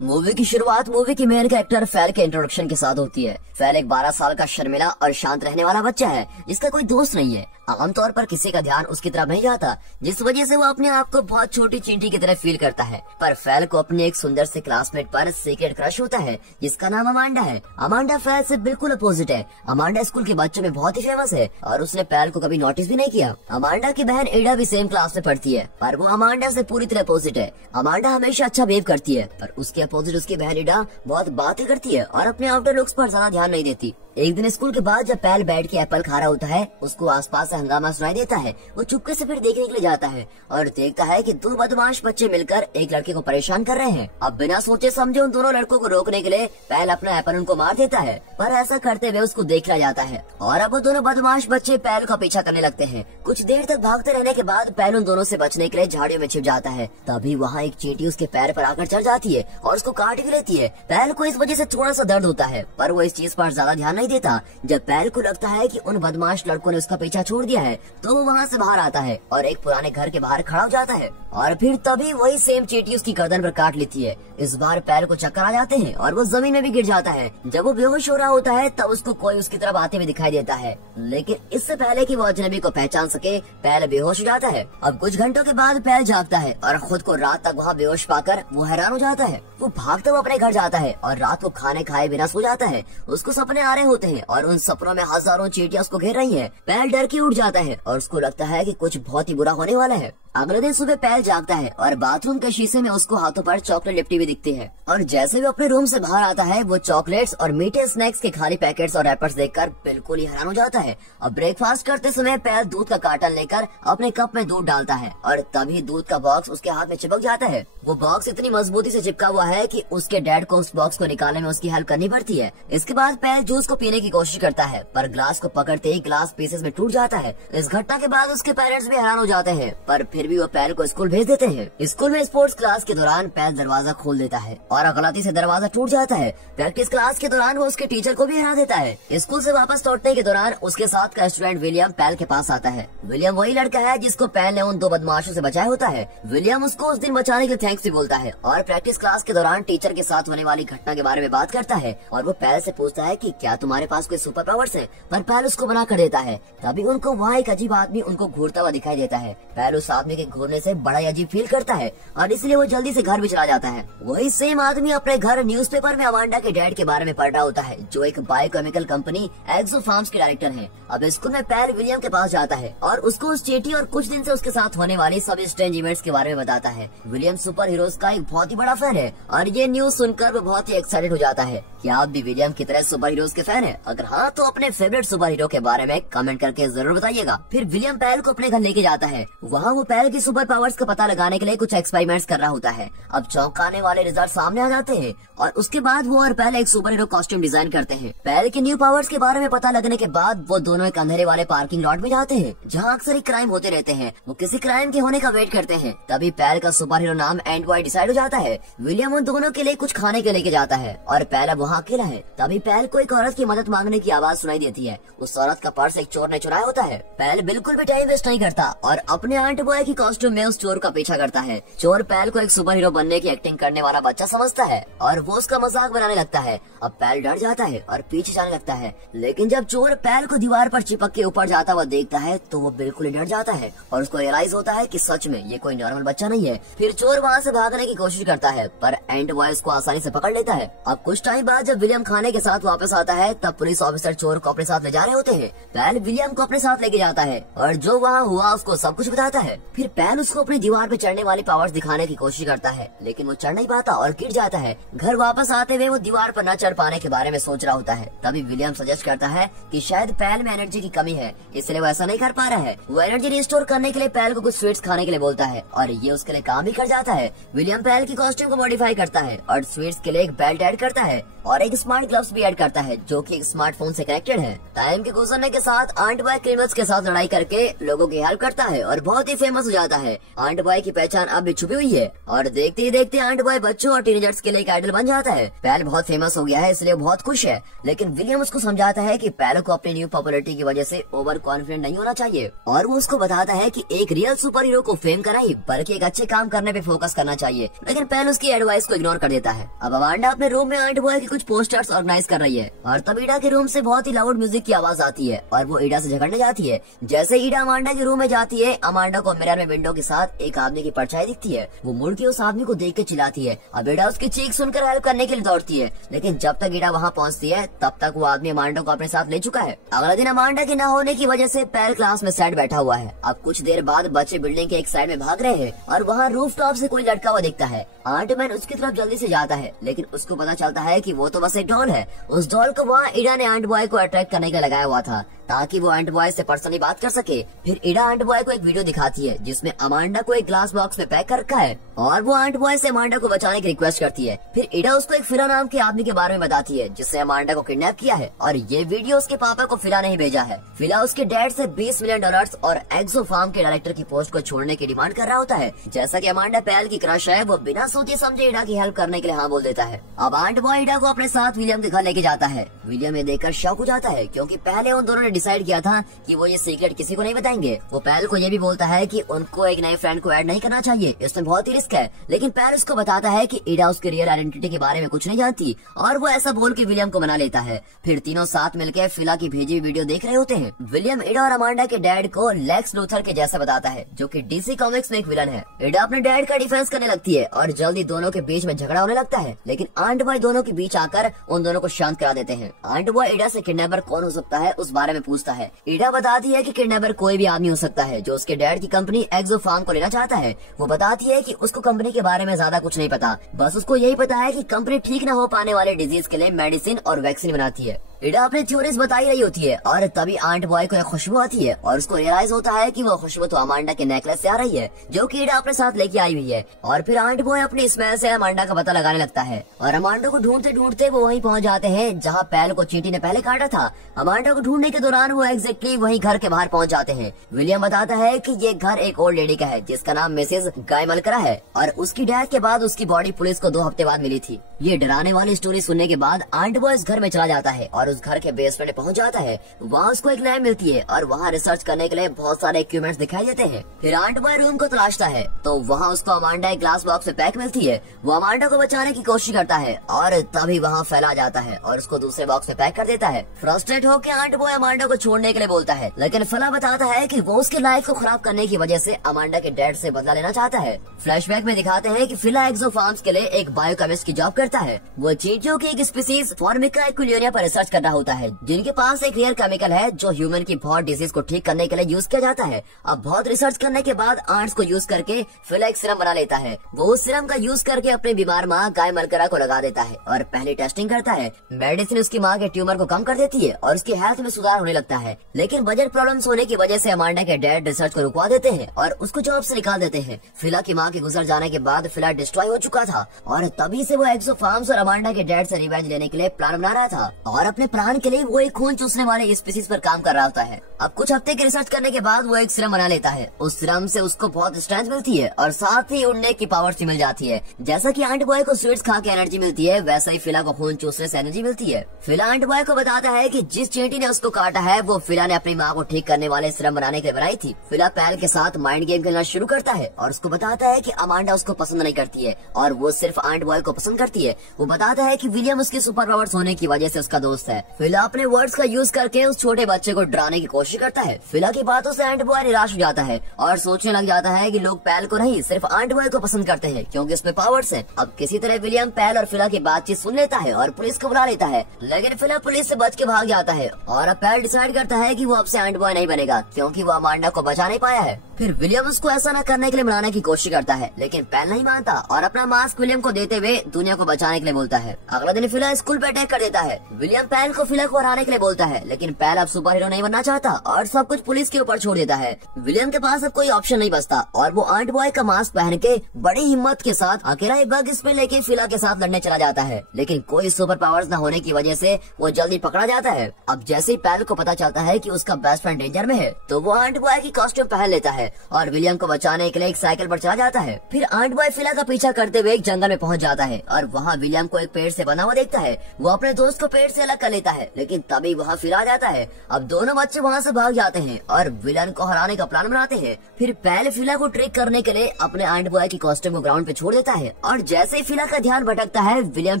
Movie की शुरुआत movie की मेन कैरेक्टर फैल के इंट्रोडक्शन के साथ होती है। फैल एक 12 साल का शर्मिला और शांत रहने वाला बच्चा है जिसका कोई दोस्त नहीं है। आमतौर पर किसी का ध्यान उसकी तरफ नहीं जाता, जिस वजह से वो अपने आप को बहुत छोटी चींटी की तरह फील करता है। पर फैल को अपने एक सुंदर से क्लासमेट पर सीक्रेट क्रश होता है जिसका नाम अमांडा है। अमांडा फैल से बिल्कुल अपोजिट है। अमांडा स्कूल के बच्चों में बहुत ही फेमस है और उसने फैल को कभी नोटिस भी नहीं किया। अमांडा की बहन एडा भी सेम क्लास में पढ़ती है, पर वो अमांडा से पूरी तरह अपोजिट है। अमांडा हमेशा अच्छा बिहेव करती है, पर उसके अपोजिट उसकी बहन एडा बहुत बातें करती है और अपने आउटर लुक्स पर ज्यादा ध्यान नहीं देती। एक दिन स्कूल के बाद जब पैल बैठ के एप्पल खा रहा होता है, उसको आसपास से हंगामा सुनाई देता है। वो चुपके से फिर देखने के लिए जाता है और देखता है कि दो बदमाश बच्चे मिलकर एक लड़के को परेशान कर रहे हैं। अब बिना सोचे समझे उन दोनों लड़कों को रोकने के लिए पैल अपना एप्पल उनको मार देता है, पर ऐसा करते हुए उसको देखा जाता है और अब वो दोनों बदमाश बच्चे पैल का पीछा करने लगते हैं। कुछ देर तक भागते रहने के बाद पैल उन दोनों से बचने के लिए झाड़ियों में छिप जाता है। तभी वहाँ एक चींटी उसके पैर पर आकर चढ़ जाती है और उसको काट भी लेती है। पैल को इस वजह से थोड़ा सा दर्द होता है, पर वो इस चीज पर ज्यादा ध्यान नहीं देता। जब पैल को लगता है कि उन बदमाश लड़कों ने उसका पीछा छोड़ दिया है, तो वो वहाँ से बाहर आता है और एक पुराने घर के बाहर खड़ा हो जाता है और फिर तभी वही सेम चींटी उसकी गर्दन पर काट लेती है। इस बार पैल को चक्कर आ जाते हैं और वो जमीन में भी गिर जाता है। जब वो बेहोश हो रहा होता है तब उसको कोई उसकी तरफ आते हुए दिखाई देता है, लेकिन इससे पहले कि वो अजनबी को पहचान सके पैल बेहोश हो जाता है। अब कुछ घंटों के बाद पैल जागता है और खुद को रात तक वहाँ बेहोश पाकर वो हैरान हो जाता है। वो भागता हुआ अपने घर जाता है और रात को खाने खाए बिना सो जाता है। उसको सपने आ रहे होते हैं और उन सपनों में हजारों चींटियां उसको घेर रही हैं। पैल डर के उठ जाता है और उसको लगता है कि कुछ बहुत ही बुरा होने वाला है। अगले दिन सुबह पैल जागता है और बाथरूम के शीशे में उसको हाथों पर चॉकलेट लिपटी हुई दिखती है और जैसे वो अपने रूम से बाहर आता है वो चॉकलेट्स और मीठे स्नैक्स के खाली पैकेट्स और रैपर्स देखकर बिल्कुल ही हैरान हो जाता है। अब ब्रेकफास्ट करते समय पैल दूध का कार्टन लेकर अपने कप में दूध डालता है और तभी दूध का बॉक्स उसके हाथ में चिपक जाता है। वो बॉक्स इतनी मजबूती से चिपका हुआ है कि उसके डैड को उस बॉक्स को निकालने में उसकी हेल्प करनी पड़ती है। इसके बाद पैल जूस को पीने की कोशिश करता है, पर ग्लास को पकड़ते ही ग्लास पीसेस में टूट जाता है। इस घटना के बाद उसके पेरेंट्स भी हैरान हो जाते हैं, पर फिर भी वो पैल को स्कूल भेज देते हैं। स्कूल में स्पोर्ट्स क्लास के दौरान पैल दरवाजा खोल देता है और गलती से दरवाजा टूट जाता है। प्रैक्टिस क्लास के दौरान वो उसके टीचर को भी हरा देता है। स्कूल से वापस लौटने के दौरान उसके साथ का स्टूडेंट विलियम पैल के पास आता है। विलियम वही लड़का है जिसको पैल ने उन दो बदमाशों से बचाया होता है। विलियम उसको उस दिन बचाने के लिए थैंक्स भी बोलता है और प्रैक्टिस क्लास के दौरान टीचर के साथ होने वाली घटना के बारे में बात करता है और वो पैल से पूछता है कि क्या तुम्हारे पास कोई सुपर पावर्स है, पर पैल उसको मना कर देता है। तभी उनको वहाँ एक अजीब आदमी उनको घूरता हुआ दिखाई देता है। पैल उस आदमी के घूरने से बड़ा अजीब फील करता है और इसलिए वो जल्दी से घर भी चला जाता है। वही सेम आदमी अपने घर न्यूज़पेपर में अमांडा के डैड के बारे में पढ़ रहा होता है, जो एक बायोकेमिकल कंपनी एक्सो फार्म्स के डायरेक्टर हैं। अब स्कूल में पैल विलियम के पास जाता है और उसको उस चींटी और कुछ दिन से उसके साथ होने वाली सभी स्ट्रेंज इवेंट्स के बारे में बताता है। विलियम सुपर हीरोज का एक बहुत ही बड़ा फैन है और ये न्यूज सुनकर वो बहुत ही एक्साइटेड हो जाता है। क्या आप भी विलियम की तरह सुपर हीरोज के फैन हैं? अगर हाँ तो अपने फेवरेट सुपर हीरो के बारे में कमेंट करके जरूर बताइएगा। फिर विलियम पैल को अपने घर लेके जाता है। वहाँ वो पैल की सुपर पावर्स का पता लगाने के लिए कुछ एक्सपेरिमेंट्स कर रहा होता है। अब चौंकाने वाले रिजल्ट सामने आ जाते हैं और उसके बाद वो और पैल एक सुपर हीरो कॉस्ट्यूम डिजाइन करते हैं। पैल के न्यू पावर्स के बारे में पता लगने के बाद वो दोनों एक अंधेरे वाले पार्किंग लॉट में जाते हैं जहाँ अक्सर ही क्राइम होते रहते हैं। वो किसी क्राइम के होने का वेट करते हैं। तभी पैल का सुपर हीरो नाम एंटबॉय डिसाइड हो जाता है। विलियम उन दोनों के लिए कुछ खाने के लेके जाता है और पैल अब वहाँ अकेला है। तभी पैल को एक औरत की मदद मांगने की आवाज सुनाई देती है। उस औरत का पर्स एक चोर ने चुराया होता है। पैल बिल्कुल भी टाइम वेस्ट नहीं करता और अपने आंट बॉय की कॉस्ट्यूम में उस चोर का पीछा करता है। चोर पैल को एक सुपर हीरो बनने की एक्टिंग करने वाला बच्चा समझता है और वो उसका मजाक बनाने लगता है। अब पैल डर जाता है और पीछे जाने लगता है, लेकिन जब चोर पैल को दीवार पर चिपक के ऊपर जाता हुआ देखता है तो वो बिल्कुल ही डर जाता है और उसको रियलाइज होता है कि सच में ये कोई नॉर्मल बच्चा नहीं है। फिर चोर वहाँ से भागने की कोशिश करता है, पर एंट बॉय उसको आसानी से पकड़ लेता है। अब कुछ टाइम बाद जब विलियम खाने के साथ वापस आता है तब पुलिस ऑफिसर चोर को अपने साथ ले जा रहे होते हैं। पैल विलियम को अपने साथ लेके जाता है और जो वहाँ हुआ उसको सब कुछ बताता है। फिर पैल उसको अपनी दीवार पे चढ़ने वाली पावर्स दिखाने की कोशिश करता है, लेकिन वो चढ़ नहीं पाता और गिर जाता है। घर वापस आते हुए वो दीवार पर न चढ़ पाने के बारे में सोच रहा होता है। तभी विलियम सजेस्ट करता है कि शायद पैल में एनर्जी की कमी है, इसलिए वो ऐसा नहीं कर पा रहा है। वो एनर्जी रिस्टोर करने के लिए पैल को कुछ स्वीट्स खाने के लिए बोलता है और ये उसके लिए काम भी कर जाता है। विलियम पैल की कॉस्ट्यूम को मॉडिफाई करता है और स्वीट्स के लिए एक बेल्ट ऐड करता है और एक स्मार्ट ग्लव्स भी ऐड करता है जो कि एक स्मार्टफोन से कनेक्टेड है। टाइम के गुजरने के साथ आंट बॉय क्रिमिनल्स के साथ लड़ाई करके लोगों की हेल्प करता है और बहुत ही फेमस हो जाता है। आंट बॉय की पहचान अब भी छुपी हुई है और देखते ही देखते आंट बॉय बच्चों और टीनेजर्स के लिए एक आइडल बन जाता है। पैल बहुत फेमस हो गया है, इसलिए वो बहुत खुश है, लेकिन विलियम उसको समझाता है कि पैल को अपनी न्यू पॉपुलैरिटी की वजह से ओवर कॉन्फिडेंट नहीं होना चाहिए और वो उसको बताता है कि एक रियल सुपर हीरो को फेम का नहीं बल्कि एक अच्छे काम करने पे फोकस करना चाहिए। लेकिन पैल उसकी एडवाइस को इग्नोर कर देता है। अब अमांडा अपने रूम में आंट बॉय के कुछ पोस्टर्स ऑर्गेनाइज कर रही है और तब ईडा के रूम से बहुत ही लाउड म्यूजिक की आवाज आती है और वो ईडा से झगड़ने जाती है। जैसे ईडा अमांडा के रूम में जाती है, अमांडा को मिरर में विंडो के साथ एक आदमी की परछाई दिखती है। वो मुड़ के उस आदमी को देख के चिल्लाती है। अब ईडा उसकी चीख सुनकर हेल्प करने के लिए दौड़ती है, लेकिन जब तक ईडा वहाँ पहुँचती है तब तक वो आदमी अमांडा को अपने साथ ले चुका है। अगले दिन अमांडा के न होने की वजह से पैल क्लास में सैड बैठा हुआ है। अब कुछ देर बाद बच्चे बिल्डिंग के एक साइड में भाग रहे हैं और वहाँ रूफटॉप से कोई लड़का हुआ दिखता है। आंट मैन उसकी तरफ जल्दी से जाता है, लेकिन उसको पता चलता है कि वो तो बस एक डॉल है। उस डॉल को वहाँ ईडा ने आंट बॉय को अट्रैक्ट करने के लिए लगाया हुआ था ताकि वो आंट बॉय से पर्सनली बात कर सके। फिर ईडा आंट बॉय को एक वीडियो दिखाती है जिसमें अमांडा को एक ग्लास बॉक्स में पैक कर रखा है और वो आंट बॉय से अमांडा को बचाने की रिक्वेस्ट करती है। फिर ईडा उसको एक फिला नाम के आदमी के बारे में बताती है जिसने अमांडा को किडनैप किया है और ये वीडियो उसके पापा को फिला ने ही भेजा है। फिला उसके डैड से $20 मिलियन और एक्सो फार्म के डायरेक्टर की पोस्ट को छोड़ने की डिमांड कर रहा होता है। जैसा कि अमांडा पैल की क्रश है, वो बिना सोचे समझे ईडा की हेल्प करने के लिए हाँ बोल देता है। अब आंट बॉय ईडा को अपने साथ विलियम के घर लेके जाता है। विलियम ये देखकर शॉक हो जाता है क्योंकि पहले उन दोनों ने डिसाइड किया था कि वो ये सीक्रेट किसी को नहीं बताएंगे। वो पैल को ये भी बोलता है कि उनको एक नए फ्रेंड को ऐड नहीं करना चाहिए, इसमें बहुत ही रिस्क है। लेकिन पैल उसको बताता है कि ईडा उसकी रियल आइडेंटिटी के बारे में कुछ नहीं जानती और वो ऐसा बोल के विलियम को मना लेता है। फिर तीनों साथ मिलकर फिला की भेजी हुई वीडियो देख रहे होते हैं। विलियम ईडा और अमांडा के डैड को लेक्स लूथर के जैसा बताता है जो कि डीसी कॉमिक्स में एक विलन है। ईडा अपने डैड का डिफेंस करने लगती है और जल्दी दोनों के बीच में झगड़ा होने लगता है, लेकिन आंट बॉय दोनों के बीच आकर उन दोनों को शांत करा देते हैं। आंट बॉय ईडा से किडनैपर कौन हो सकता है उस बारे में पूछता है। ईडा बताती है कि किडनैपर कोई भी आदमी हो सकता है जो उसके डैड की कंपनी एक्सो फार्म को लेना चाहता है। वो बताती है कि उसको कंपनी के बारे में ज्यादा कुछ नहीं पता, बस उसको यही पता है कि कंपनी ठीक न हो पाने वाले डिजीज के लिए मेडिसिन और वैक्सीन बनाती है। ईडा अपनी थ्योरीज बताई रही होती है और तभी आंट बॉय को एक खुशबू आती है और उसको रियलाइज होता है कि वो खुशबू तो अमांडा के नेकलेस से आ रही है जो कि ईडा अपने साथ लेके आई हुई है। और फिर आंट बॉय अपनी स्मेल से अमांडा का पता लगाने लगता है और अमांडा को ढूंढते ढूंढते वो वहीं पहुंच जाते हैं जहां पैल को चींटी ने पहले काटा था। अमांडा को ढूंढने के दौरान वो एग्जैक्टली वहीं घर के बाहर पहुंच जाते हैं। विलियम बताता है कि ये घर एक ओल्ड लेडी का है जिसका नाम मिसेज गाय मलकरा है और उसकी डेथ के बाद उसकी बॉडी पुलिस को 2 हफ्ते बाद मिली थी। ये डराने वाली स्टोरी सुनने के बाद आंट बॉय इस घर में चला जाता है और उस घर के बेसमेंट पहुंच जाता है। वहाँ उसको एक लैब मिलती है और वहाँ रिसर्च करने के लिए बहुत सारे इक्विपमेंट्स दिखाई देते हैं। फिर आंट बॉय रूम को तलाशता है तो वहाँ उसको अमांडा एक ग्लास बॉक्स में पैक मिलती है। वो अमांडा को बचाने की कोशिश करता है और तभी वहाँ फैला जाता है और उसको दूसरे बॉक्स में पैक कर देता है। फ्रस्ट्रेट होकर आंट बॉय अमांडा को छोड़ने के लिए बोलता है, लेकिन फला बताता है कि वो उसकी लाइफ को खराब करने की वजह से अमांडा के डैड से बदला लेना चाहता है। फ्लैशबैक में दिखाते हैं कि फिला एक्सो फार्म्स के लिए एक बायोकेमिस्ट की जॉब करता है। वो चींटियों की एक स्पीसीज फॉर्मिका एक्विलिनिया पर रिसर्च कर रहा होता है जिनके पास एक रियल केमिकल है जो ह्यूमन की बहुत डिजीज को ठीक करने के लिए यूज किया जाता है। अब बहुत रिसर्च करने के बाद आंट्स को यूज करके फिला एक सिरम बना लेता है। वो उस सिरम का यूज करके अपनी बीमार माँ गाय मलकरा को लगा देता है और पहले टेस्टिंग करता है। मेडिसिन उसकी माँ के ट्यूमर को कम कर देती है और उसकी हेल्थ में सुधार होने लगता है, लेकिन बजट प्रॉब्लम्स होने की वजह से अमांडा के डैड रिसर्च को रुकवा देते हैं और उसको जॉब से निकाल देते हैं। फिला की माँ के गुजर जाने के बाद फिला डिस्ट्रॉय हो चुका था और तभी से वो एक्सो फार्म्स और अमांडा के डैड से रिवेंज लेने के लिए प्लान बना रहा था और अपने प्लान के लिए वो एक खून चूसने वाले स्पीसीज पर काम कर रहा होता है। अब कुछ हफ्ते की रिसर्च करने के बाद वो एक सिरम बना लेता है। उस सिरम से उसको बहुत स्ट्रेंथ मिलती है और साथ ही उड़ने की पावर मिल जाती है। जैसा कि आंट बॉय को स्वीट्स खा के एनर्जी मिलती है, वैसा ही फिला को खून चूसने से एनर्जी मिलती है। फिला आंट बॉय को बताता है कि जिस चींटी ने उसको काटा है वो फिला ने अपनी माँ को ठीक करने वाले सिरम बनाने के लिए बनाई थी। फिला पैल के साथ माइंड गेम खेलना शुरू करता है और उसको बताता है कि अमांडा उसको पसंद नहीं करती है और वो सिर्फ आंट बॉय को पसंद करती है। वो बताता है कि विलियम उसके सुपर पावर्स होने की वजह से उसका दोस्त है। फिला अपने वर्ड्स का यूज करके उस छोटे बच्चे को डराने की कोशिश करता है। फिला की बातों से आंट बॉय निराश हो जाता है और सोचने लग जाता है कि लोग पैल को नहीं सिर्फ आंट बॉय को पसंद करते हैं क्योंकि उसमें पावर्स है। अब किसी तरह विलियम पैल और फिला की बातचीत सुन लेता है और पुलिस को बुला लेता है, लेकिन फिला पुलिस से बच के भाग जाता है और अब पैल डिसाइड करता है कि वो अब से आंट बॉय नहीं बनेगा क्योंकि वो अमांडा को बचा नहीं पाया है। फिर विलियम उसको ऐसा न करने के लिए मनाने की कोशिश करता है, लेकिन पैल नहीं मानता और अपना मास्क विलियम को देते हुए दुनिया को बचा बचाने के लिए बोलता है। अगले दिन फिला स्कूल पे अटैक कर देता है। विलियम पैल को फिला को हराने के लिए बोलता है, लेकिन पैल अब सुपर हीरो नहीं बनना चाहता और सब कुछ पुलिस के ऊपर छोड़ देता है। विलियम के पास अब कोई ऑप्शन नहीं बचता और वो आंट बॉय का मास्क पहन के बड़ी हिम्मत के साथ अकेला एक बग स्प्रे लेके फिला के साथ लड़ने चला जाता है, लेकिन कोई सुपर पावर्स न होने की वजह से वो जल्दी पकड़ा जाता है। अब जैसे ही पैल को पता चलता है कि उसका बेस्ट फ्रेंड डेंजर में है, तो वो आंट बॉय की कॉस्ट्यूम पहन लेता है और विलियम को बचाने के लिए एक साइकिल पर चला जाता है। फिर आंट बॉय फिला का पीछा करते हुए एक जंगल में पहुंच जाता है और वहाँ विलियम को एक पेड़ से बना हुआ देखता है। वो अपने दोस्त को पेड़ से अलग कर लेता है, लेकिन तभी वहाँ फिला आ जाता है। अब दोनों बच्चे वहाँ से भाग जाते हैं और विलन को हराने का प्लान बनाते हैं। फिर पैल फिला को ट्रिक करने के लिए अपने आंट बॉय की कॉस्ट्यूम को ग्राउंड पे छोड़ देता है और जैसे ही फिला का ध्यान भटकता है, विलियम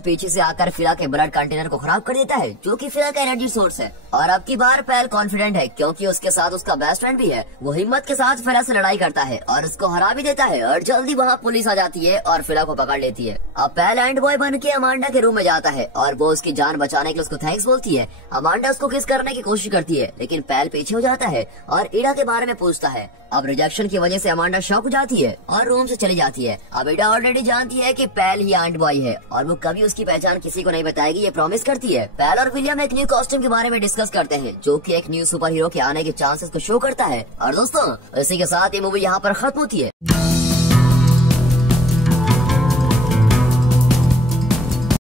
पीछे से आकर फिला के ब्लड कंटेनर को खराब कर देता है, जो कि फिला का एनर्जी सोर्स है। और अब की बार पैल कॉन्फिडेंट है क्योंकि उसके साथ उसका बेस्ट फ्रेंड भी है। वो हिम्मत के साथ फिला से लड़ाई करता है और उसको हरा भी देता है और जल्दी वहाँ पुलिस आ जाती है और फिला को पकड़ लेती है। अब पैल आंट बॉय बन के अमांडा के रूम में जाता है और वो उसकी जान बचाने के लिए उसको थैंक्स बोलती है। अमांडा उसको किस करने की कोशिश करती है, लेकिन पैल पीछे हो जाता है और इडा के बारे में पूछता है। अब रिजेक्शन की वजह से अमांडा शॉक हो जाती है और रूम से चली जाती है। अब इडा ऑलरेडी जानती है कि पैल ही आंट बॉय है और वो कभी उसकी पहचान किसी को नहीं बताएगी, ये प्रॉमिस करती है। पैल और विलियम एक न्यू कॉस्ट्यूम के बारे में डिस्कस करते हैं, जो कि एक न्यू सुपर हीरो के आने के चांसेस को शो करता है। और दोस्तों, इसी के साथ ये मूवी यहाँ पर खत्म होती है।